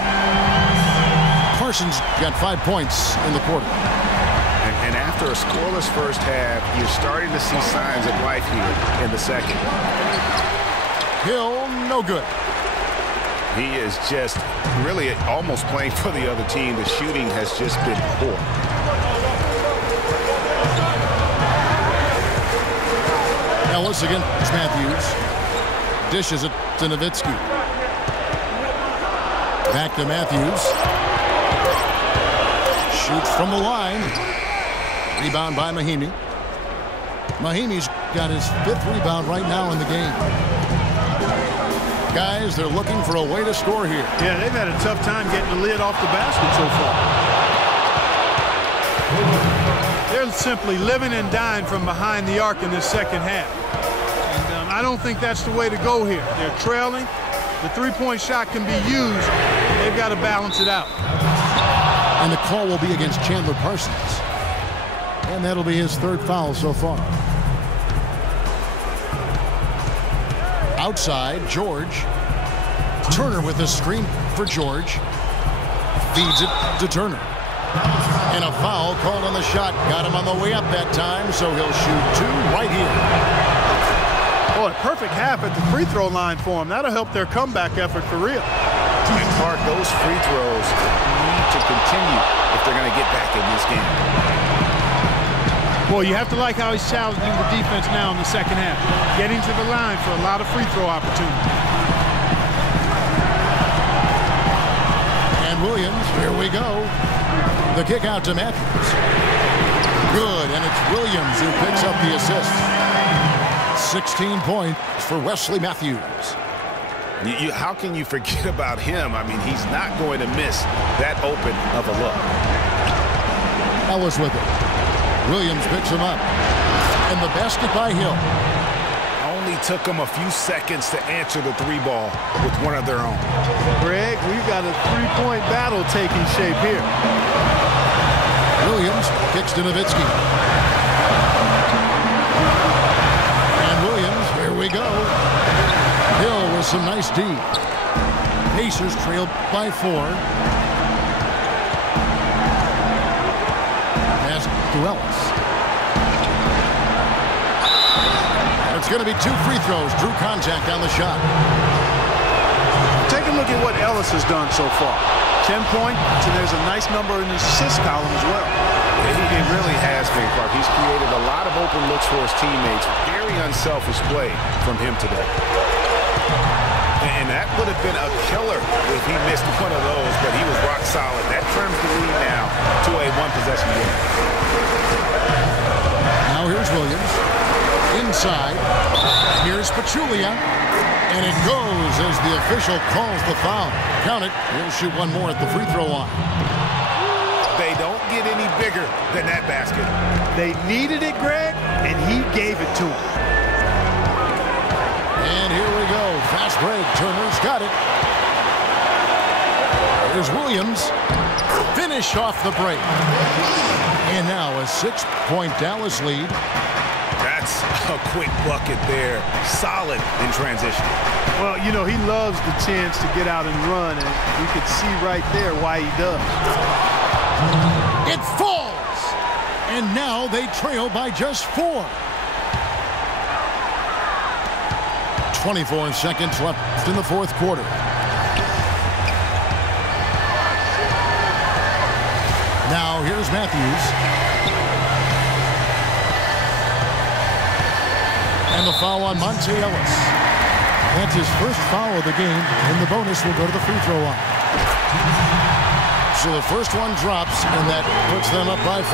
Parsons got 5 points in the quarter. And after a scoreless first half, you're starting to see signs of life here in the second. Hill, no good. He is just really almost playing for the other team. The shooting has just been poor. Ellis against Matthews. Dishes it to Nowitzki. Back to Matthews. Shoots from the line. Rebound by Mahinmi. Mahimi's got his 5th rebound right now in the game. Guys, they're looking for a way to score here. Yeah, they've had a tough time getting the lid off the basket so far. They're simply living and dying from behind the arc in this second half. And I don't think that's the way to go here. They're trailing. The three-point shot can be used. They've got to balance it out. And the call will be against Chandler Parsons. And that'll be his 3rd foul so far. Outside, George. Turner with a screen for George. Feeds it to Turner. And a foul called on the shot. Got him on the way up that time, so he'll shoot 2 right here. Boy, perfect half at the free throw line for him. That'll help their comeback effort for real. And Clark, those free throws need to continue if they're going to get back in this game. Boy, you have to like how he's challenging the defense now in the second half. Getting to the line for a lot of free throw opportunities. And Williams, here we go. The kick out to Matthews. Good, and it's Williams who picks up the assist. 16 points for Wesley Matthews. How can you forget about him? I mean, he's not going to miss that open of a look. Ellis with it. Williams picks him up. And the basket by Hill. Only took them a few seconds to answer the 3-ball with one of their own. Greg, we've got a 3-point battle taking shape here. Williams kicks to Nowitzki. And Williams, here we go. Hill with some nice D. Pacers trailed by 4. Pass to Ellis. It's going to be 2 free throws. Drew contact on the shot. Take a look at what Ellis has done so far. 10 points, and there's a nice number in his assist column as well. He really has been, Clark. He's created a lot of open looks for his teammates. Very unselfish play from him today. And that would have been a killer if he missed one of those, but he was rock solid. That turns the lead now to a 1-possession game. Now here's Williams. Inside. Here's Pachulia. And it goes as the official calls the foul. Count it. He'll shoot 1 more at the free throw line. They don't get any bigger than that basket. They needed it, Greg, and he gave it to them. And here we go. Fast break. Turner's got it. Here's Williams. Finish off the break. And now a 6-point Dallas lead. That's a quick bucket there. Solid in transition. Well, you know, he loves the chance to get out and run, and we could see right there why he does. It falls! And now they trail by just 4. 24 seconds left in the 4th quarter. Now here's Matthews. And the foul on Monte Ellis. That's his first foul of the game, and the bonus will go to the free throw line. So the first one drops, and that puts them up by 5.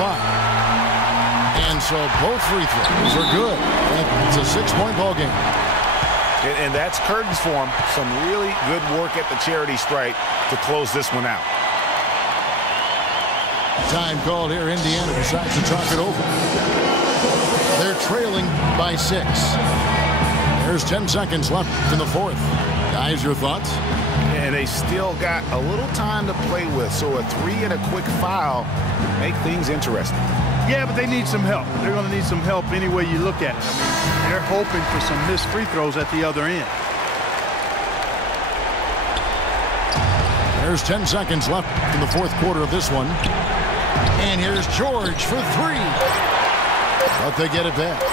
And so both free throws are good. It's a 6-point ball game. And that's curtains for him. Some really good work at the charity stripe to close this one out. Time called here. Indiana decides to talk it over. They're trailing by 6. There's 10 seconds left in the 4th. Guys, your thoughts? And they still got a little time to play with, so a 3 and a quick foul make things interesting. Yeah, but they need some help. They're going to need some help any way you look at it. I mean, they're hoping for some missed free throws at the other end. There's 10 seconds left in the 4th quarter of this one. And here's George for 3. But they get it back.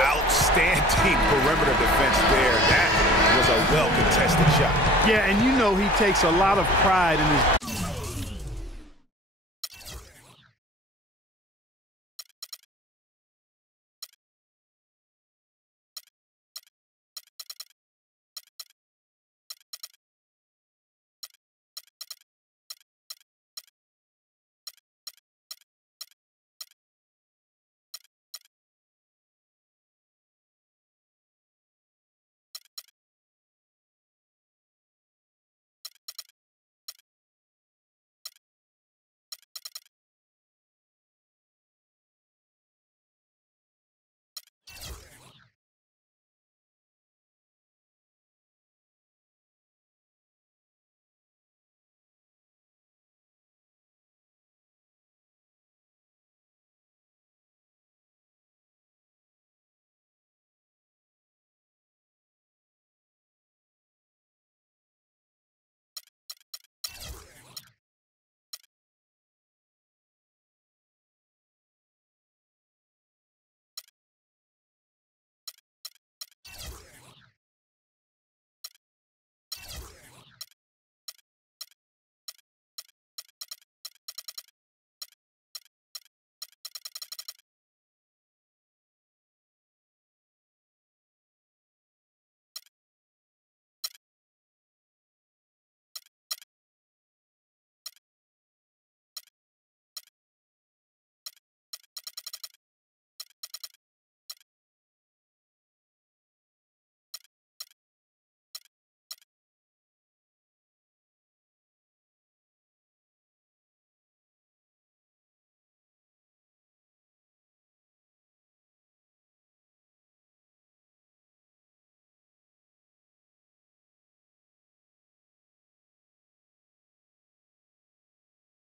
Outstanding perimeter defense there. That was a well-contested shot. Yeah, and you know he takes a lot of pride in his